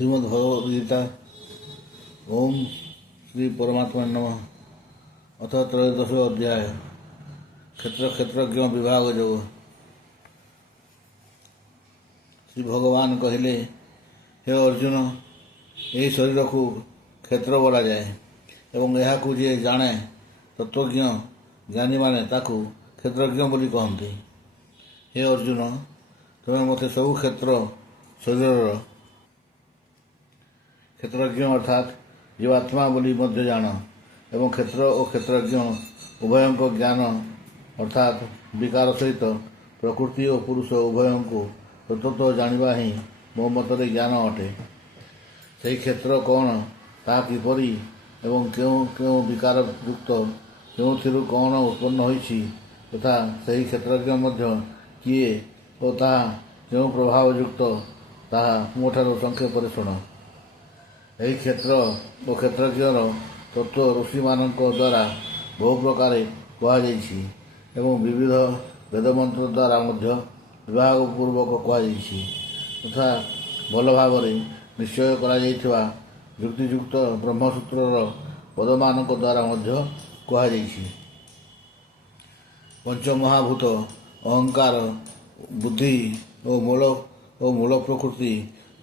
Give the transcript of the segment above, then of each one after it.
श्रीमद् भगवद गीता। ओम श्री परमात्मा नमः। अथ त्रयोदश अध्याय क्षेत्रज्ञ विभाग योग। श्री भगवान कहले, हे अर्जुन, यही शरीर को क्षेत्र बोला जाए एवं यह जी जाने तत्वज्ञ ज्ञानी माने ताकू क्षेत्रज्ञ बोली कहते। हे अर्जुन, तुम्हें मत सबु क्षेत्र शरीर क्षेत्रज्ञ अर्थात जीवात्मा बोली मध्य जान एवं क्षेत्र और क्षेत्रज्ञ उभय को ज्ञान अर्थात विकार सहित प्रकृति और पुरुष उभय को तत्व जानिबा ही मो मतरे ज्ञान अटे। से क्षेत्र कौन ता किपरि एवं क्यों क्यों विकार युक्त क्यों कौन उत्पन्न होइछि तथा सही क्षेत्रज्ञ मध्य किए और ताहा क्यों प्रभाव युक्त ताहा मोठार संक्षेप शुण। यही क्षेत्र और क्षेत्रज्ञर तत्व ऋषि मान द्वारा बहु प्रकार कहुଯାଇଛି एवं विविध वेदमंत्र द्वारा मध्य विभाग पूर्वक कहुଯାଇଛି तथा भल भाव निश्चय करा युक्तियुक्त ब्रह्मसूत्रर पदमान द्वारा मध्य कहुଯାଇଛି। पंचमहाभूत अहंकार बुद्धि और मूल प्रकृति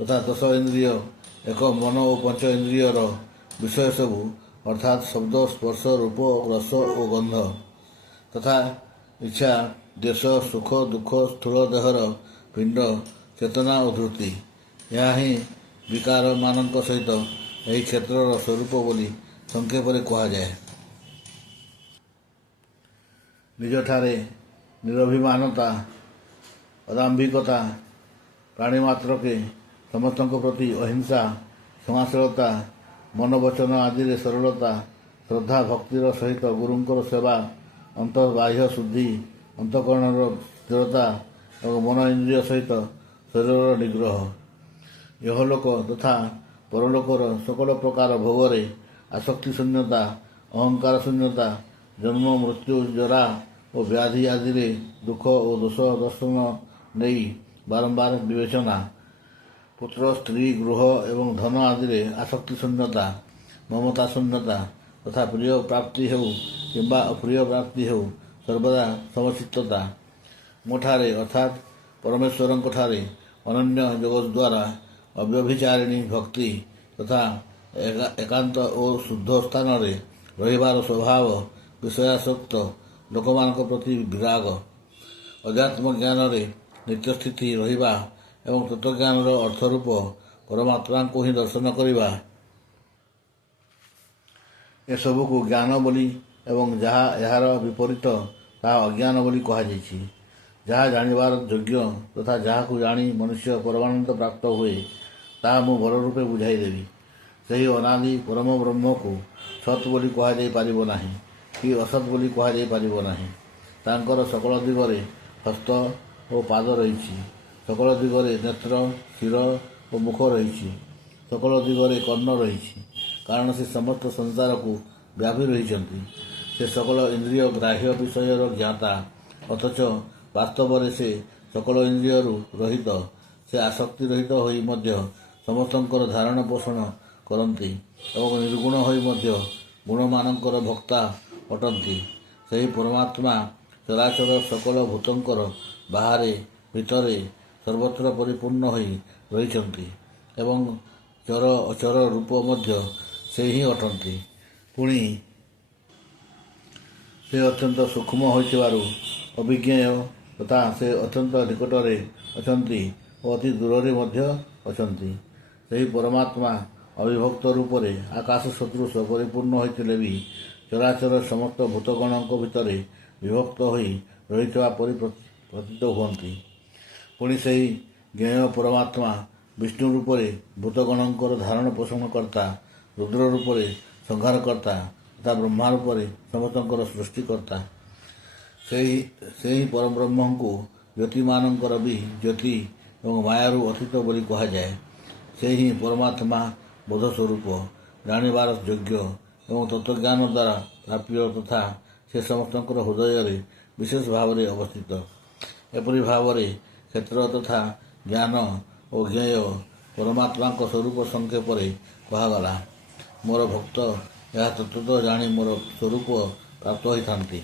तथा 10 इंद्रिय एक मन और पंच इंद्रियर विषय सबू अर्थात शब्द स्पर्श रूप रस और गंध तथा इच्छा देश सुख दुख स्थूल देहर पिंड चेतना और धृति यह ही विकार मान सहित यही क्षेत्र स्वरूप बोली संक्षेप कहुए। निजठारे निरभिमानता अदाम्भिकता प्राणीमात्र के समस्त प्रति अहिंसा क्षमाशीलता मन वचन आदि सरलता श्रद्धा भक्तिर सहित गुरुंकर सेवा अंतर्बाह्य शुद्धि अंतकरण स्थिरता और मन इंद्रिय सहित शरीर निग्रह यहलोक तथा परलोकर सकल प्रकार भोगरे आसक्ति शून्यता अहंकार शून्यता जन्म मृत्यु जरा और व्याधि आदि दुख और दोष दर्शन नहीं बारंबार विवेचना पुत्र स्त्री गृह एवं धन आदि आसक्ति शून्यता ममता शून्यता तथा प्रिय प्राप्ति हो किंबा अप्रिय प्राप्ति हो सर्वदा समचित्तता मोठारे अर्थात परमेश्वर ठारे अनन्य जगत द्वारा अव्यभिचारिणी भक्ति तथा एकांत और शुद्ध स्थान रहिबार स्वभाव विषयासक्त लोकमान प्रति विराग अध्यात्म ज्ञान नित्यस्थिति रहिबा एवं तत्वज्ञान अर्थरूप परमात्मा को ही दर्शन करवा ए सबू को ज्ञान बोली एवं जहाँ यार विपरीत ताहा अज्ञान बोली कहुଯାଇଛି। जहाँ जानिबार योग्य तथा जहाँ को जानी मनुष्य परमानंद प्राप्त हुए ताहा मु भल रूपे बुझाईदेवी। सही अनादि परम ब्रह्म को सत् बोली कहुଯାଇ पारिब नाही कि असत् बोली कहुଯାଇ पारिब नाही। तांकर सकल दिगरे हस्त और पाद रही सकल दिगरे नेत्र शिर और मुख रही सकल दिगरे कर्ण रही कारण से समस्त संसार को व्यापी रही से सकल इंद्रिय ग्राह्य विषय ज्ञाता अथच वास्तव से सकल इंद्रिय रहित से आसक्ति रहित होई मध्य समस्तंकर धारण पोषण करती और निर्गुण होई मध्य गुणमानंकर भक्ता अटंती। सही परमात्मा चराचर सकल भूतंकर बाहरे भितरे सर्वत्र परिपूर्ण होई रहिଛନ୍ତି एवं चर अचर रूप मध्य से ही अटंती। पुणी से अत्यंत सूक्ष्म होइथिबारु अभिज्ञेय तथा से अत्यंत निकटरे अछंती और अति दूर मध्य अछंती। सही परमात्मा अविभक्त रूपरे आकाश सदृश परिपूर्ण होइथिले भी चराचर समस्त भूतगणक भितरे विभक्त होई रहिଥିବା परि प्रतीत हुअन्ति। पुणी से ही ज्ञेय परमात्मा विष्णु रूपरे भूतगणंकर धारण पोषण करता रुद्र रूपरे संहार करता तथा ब्रह्मा रूपरे समस्तंकर सृष्टि करता से ही परम ब्रह्म को ज्योतिमानंकर भी ज्योति एवं मायारू अतीत बोली कहुଯାଏ। से ही परमात्मा बोध स्वरूप जानिबार योग्य एवं तत्वज्ञान द्वारा प्राप्य तथा से समस्तंकर हृदय विशेष भाव अवस्थित। एपरि भाव क्षेत्र तथा ज्ञान और ज्ञेय ପରମାତ୍ମାଙ୍କ ସ୍ୱରୂପ ସଂକ୍ଷେପରେ କୁହାଗଲା। ମୋର ଭକ୍ତ ଏହା ତତ୍ତ୍ୱତଃ ଜାଣି ମୋର ସ୍ୱରୂପ ପ୍ରାପ୍ତ ହୋଇଥାନ୍ତି।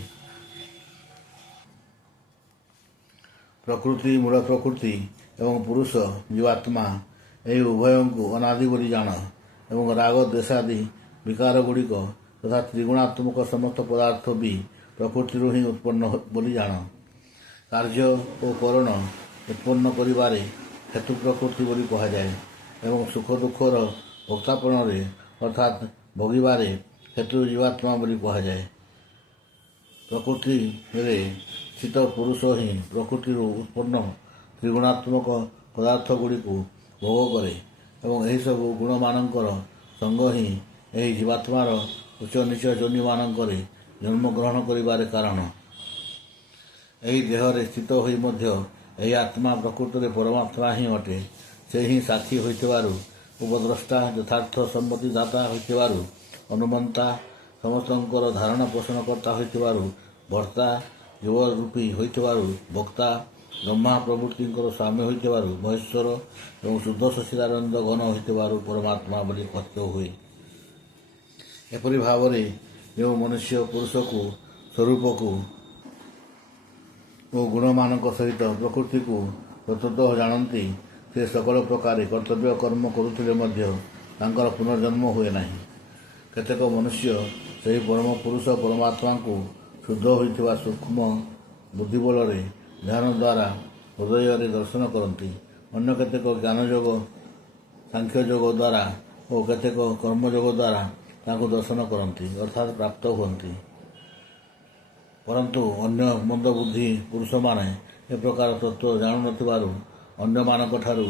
ପ୍ରକୃତି, ମୂଳ ପ୍ରକୃତି ଏବଂ ପୁରୁଷ ଜୀବାତ୍ମା ଏହି ଉଭୟଙ୍କୁ ଅନାଦି ବୋଲି ଜାଣ ଏବଂ ରାଗ ଦ୍ୱେଷାଦି ବିକାରଗୁଡ଼ିକ ତଥା ତ୍ରିଗୁଣାତ୍ମକ ସମସ୍ତ ପଦାର୍ଥ ବି ପ୍ରକୃତିରୁ ହିଁ ଉତ୍ପନ୍ନ ବୋଲି ଜାଣ। କାର୍ଯ୍ୟ ଓ କରଣ ଉତ୍ପନ୍ନ କରିବାରେ ହେତୁ ପ୍ରକୃତି ବୋଲି କୁହାଯାଏ ଏବଂ ସୁଖ ଦୁଃଖର ଭୋକ୍ତାପଣରେ ଅର୍ଥାତ୍ ଭୋଗିବାରେ ହେତୁ ଜୀବାତ୍ମା ବୋଲି କୁହାଯାଏ। ପ୍ରକୃତିରେ ସ୍ଥିତ ପୁରୁଷ ହିଁ ପ୍ରକୃତିରୁ ଉତ୍ପନ୍ନ ତ୍ରିଗୁଣାତ୍ମକ ପଦାର୍ଥଗୁଡ଼ିକୁ ଭୋଗ କରେ ଏବଂ ଏହିସବୁ ଗୁଣମାନଙ୍କର ସଙ୍ଗ ହିଁ ଏହି ଜୀବାତ୍ମାର ଉଚ୍ଚ ନୀଚ ଯୋନିମାନଙ୍କରେ ଜନ୍ମଗ୍ରହଣ କରିବାରେ କାରଣ। ଏହି ଦେହରେ ସ୍ଥିତ ହୋଇ ମଧ୍ୟ ଏହି ଆତ୍ମା ପ୍ରକୃତରେ ପରମାତ୍ମା ହିଁ ଅଟେ। ସେ ହିଁ ସାକ୍ଷୀ ହୋଇଥିବାରୁ, ଉପଦ୍ରଷ୍ଟା, ଯଥାର୍ଥ ସମ୍ମତିଦାତା ହୋଇଥିବାରୁ, ଅନୁମନ୍ତା, ସମସ୍ତଙ୍କର ଧାରଣ ପୋଷଣକର୍ତ୍ତା ହୋଇଥିବାରୁ, ଭର୍ତ୍ତା, ଜୀବରୂପୀ ହୋଇଥିବାରୁ, ଭୋକ୍ତା, ବ୍ରହ୍ମା ପ୍ରଭୃତିଙ୍କର ସ୍ୱାମୀ ହୋଇଥିବାରୁ, ମହେଶ୍ୱର ଏବଂ ଶୁଦ୍ଧ ସଚ୍ଚିଦାନନ୍ଦ ଘନ ହୋଇଥିବାରୁ ପରମାତ୍ମା ବୋଲି କଥିତ ହୁଏ। ଏପରି ଭାବରେ ଯେଉଁ ମନୁଷ୍ୟ ପୁରୁଷକୁ, ସ୍ୱରୂପକୁ ଓ ଗୁଣମାନଙ୍କ ସହିତ ପ୍ରକୃତିକୁ ତତ୍ତ୍ୱତଃ ଜାଣନ୍ତି, ସେ ସକଳ ପ୍ରକାରେ କର୍ତ୍ତବ୍ୟ କର୍ମ କରୁଥିଲେ ମଧ୍ୟ ତାଙ୍କର ପୁନର୍ଜନ୍ମ ହୁଏ ନାହିଁ। କେତେକ ମନୁଷ୍ୟ ସେହି ପରମ ପୁରୁଷ ପରମାତ୍ମାଙ୍କୁ ଶୁଦ୍ଧ ହୋଇଥିବା ସୂକ୍ଷ୍ମ ବୁଦ୍ଧିବଳରେ ଧ୍ୟାନ ଦ୍ୱାରା ହୃଦୟରେ ଦର୍ଶନ କରନ୍ତି। ଅନ୍ୟ କେତେକ ଜ୍ଞାନଯୋଗ, ସାଂଖ୍ୟଯୋଗ ଦ୍ୱାରା ଓ କେତେକ କର୍ମଯୋଗ ଦ୍ୱାରା ତାଙ୍କୁ ଦର୍ଶନ କରନ୍ତି ଅର୍ଥାତ୍ ପ୍ରାପ୍ତ ହୁଅନ୍ତି। ପରନ୍ତୁ ଅନ୍ୟ ମନ୍ଦବୁଦ୍ଧି ପୁରୁଷମାନେ ଏ ପ୍ରକାର ତତ୍ତ୍ୱ ଜାଣୁନଥିବାରୁ ଅନ୍ୟମାନଙ୍କଠାରୁ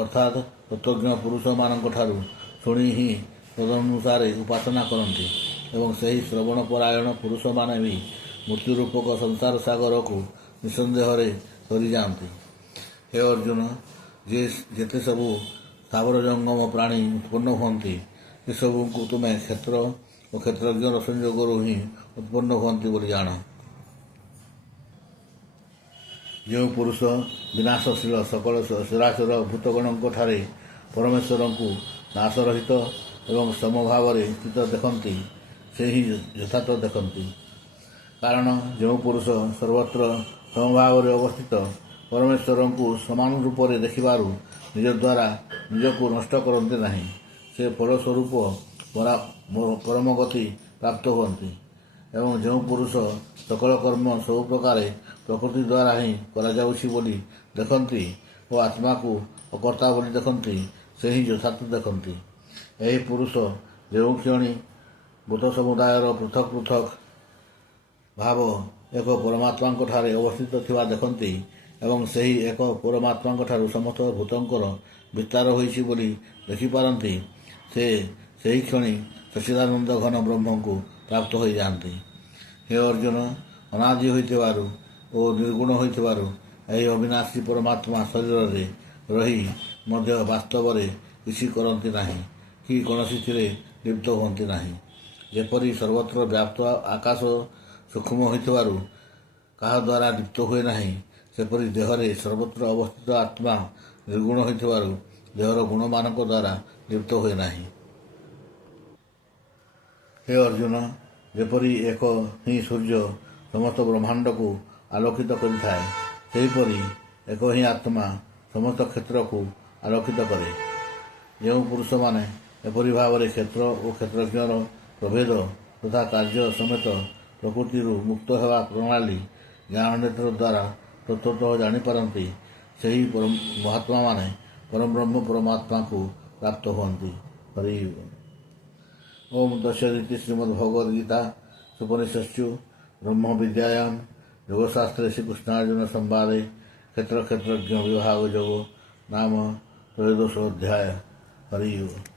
ଅର୍ଥାତ୍ ତତ୍ତ୍ୱଜ୍ଞ ପୁରୁଷମାନଙ୍କଠାରୁ ଶୁଣି ହିଁ ତଦନୁସାରେ ଉପାସନା କରନ୍ତି ଏବଂ ସେହି ଶ୍ରବଣପରାୟଣ ପୁରୁଷମାନେ ବି ମୃତ୍ୟୁରୂପକ ସଂସାର ସାଗରକୁ ନିଃସନ୍ଦେହରେ ସରିଯାଆନ୍ତି। ହେ ଅର୍ଜୁନ, ଯେତେ ସବୁ ସ୍ଥାବର ଜଙ୍ଗମ ପ୍ରାଣୀ ଉତ୍ପନ୍ନ ହୁଅନ୍ତି, ସେସବୁଙ୍କୁ ତୁମେ କ୍ଷେତ୍ର ଓ କ୍ଷେତ୍ରଜ୍ଞର ସଂଯୋଗରୁ ହିଁ ଉତ୍ପନ୍ନ ହୁଅନ୍ତି ବୋଲି ଜାଣ। ଯେଉଁ ପୁରୁଷ ବିନାଶଶୀଳ ସକଳ ଚରାଚର ଭୂତଗଣଙ୍କଠାରେ ପରମେଶ୍ୱରଙ୍କୁ ନାଶରହିତ ଏବଂ ସମଭାବରେ ସ୍ଥିତ ଦେଖନ୍ତି, ସେ ହିଁ ଯଥାର୍ଥ ଦେଖନ୍ତି। କାରଣ ଯେଉଁ ପୁରୁଷ ସର୍ବତ୍ର ସମଭାବରେ ଅବସ୍ଥିତ ପରମେଶ୍ୱରଙ୍କୁ ସମାନ ରୂପରେ ଦେଖିବାରୁ ନିଜ ଦ୍ୱାରା ନିଜକୁ ନଷ୍ଟ କରନ୍ତି ନାହିଁ, ସେ ଫଳସ୍ୱରୂପ ପରମଗତି ପ୍ରାପ୍ତ ହୁଅନ୍ତି। ଏବଂ ଯେଉଁ ପୁରୁଷ ସକଳ କର୍ମ ସବୁ ପ୍ରକାରେ ପ୍ରକୃତି ଦ୍ୱାରା ହିଁ କରାଯାଉଛି ବୋଲି ଦେଖନ୍ତି ଓ ଆତ୍ମାକୁ ଅକର୍ତ୍ତା ବୋଲି ଦେଖନ୍ତି, ସେ ହିଁ ଯଥାର୍ଥ ଦେଖନ୍ତି। ଏହି ପୁରୁଷ ଯେଉଁ କ୍ଷଣି ଭୂତ ସମୁଦାୟର ପୃଥକ୍ ପୃଥକ୍ ଭାବ ଏକ ପରମାତ୍ମାଙ୍କଠାରେ ଅବସ୍ଥିତ ଥିବା ଦେଖନ୍ତି ଏବଂ ସେହି ଏକ ପରମାତ୍ମାଙ୍କଠାରୁ ସମସ୍ତ ଭୂତଙ୍କର ବିସ୍ତାର ହୋଇଛି ବୋଲି ଦେଖିପାରନ୍ତି, ସେ ସେହି କ୍ଷଣି ସଚ୍ଚିଦାନନ୍ଦ ଘନ ବ୍ରହ୍ମଙ୍କୁ ପ୍ରାପ୍ତ ହୋଇଯାଆନ୍ତି। ହେ ଅର୍ଜୁନ, ଅନାଦି ହୋଇଥିବାରୁ ଓ ନିର୍ଗୁଣ ହୋଇଥିବାରୁ ଏହି ଅବିନାଶୀ ପରମାତ୍ମା ଶରୀରରେ ରହି ମଧ୍ୟ ବାସ୍ତବରେ କିଛି କରନ୍ତି ନାହିଁ କି କୌଣସିଥିରେ ଲିପ୍ତ ହୁଅନ୍ତି ନାହିଁ। ଯେପରି ସର୍ବତ୍ର ବ୍ୟାପ୍ତ ଆକାଶ ସୂକ୍ଷ୍ମ ହୋଇଥିବାରୁ କାହା ଦ୍ୱାରା ଲିପ୍ତ ହୁଏ ନାହିଁ, ସେପରି ଦେହରେ ସର୍ବତ୍ର ଅବସ୍ଥିତ ଆତ୍ମା ନିର୍ଗୁଣ ହୋଇଥିବାରୁ ଦେହର ଗୁଣମାନଙ୍କ ଦ୍ୱାରା ଲିପ୍ତ ହୁଏ ନାହିଁ। ହେ ଅର୍ଜୁନ, ଯେପରି ଏକ ହିଁ ସୂର୍ଯ୍ୟ ସମସ୍ତ ବ୍ରହ୍ମାଣ୍ଡକୁ ଆଲୋକିତ କରିଥାଏ, ସେହିପରି ଏକ ହିଁ ଆତ୍ମା ସମସ୍ତ କ୍ଷେତ୍ରକୁ ଆଲୋକିତ କରେ। ଯେଉଁ ପୁରୁଷମାନେ ଏପରି ଭାବରେ କ୍ଷେତ୍ର ଓ କ୍ଷେତ୍ରଜ୍ଞର ପ୍ରଭେଦ ତଥା କାର୍ଯ୍ୟ ସମେତ ପ୍ରକୃତିରୁ ମୁକ୍ତ ହେବା ପ୍ରଣାଳୀ ଜ୍ଞାନନେତ୍ର ଦ୍ୱାରା ତତ୍ତ୍ୱତଃ ଜାଣିପାରନ୍ତି, ସେହି ମହାତ୍ମାମାନେ ପରବ୍ରହ୍ମ ପରମାତ୍ମାକୁ ପ୍ରାପ୍ତ ହୁଅନ୍ତି। ହରି ଓಂ ତସ୍ସଦିତି ଶ୍ରୀମଦ୍ଭଗବଦ୍ଗୀତା ଉପନିଷତ୍ସୁ ବ୍ରହ୍ମ ବିଦ୍ୟାୟାଂ ଯୋଗଶାସ୍ତ୍ରେ ଶ୍ରୀକୃଷ୍ଣାର୍ଜୁନ ସମ୍ବାଦେ କ୍ଷେତ୍ର କ୍ଷେତ୍ରଜ୍ଞ ବିଭାଗ ଯୋଗ ନାମ ତ୍ରୟୋଦଶୋऽଧ୍ୟାୟ। ହରି ଓମ୍।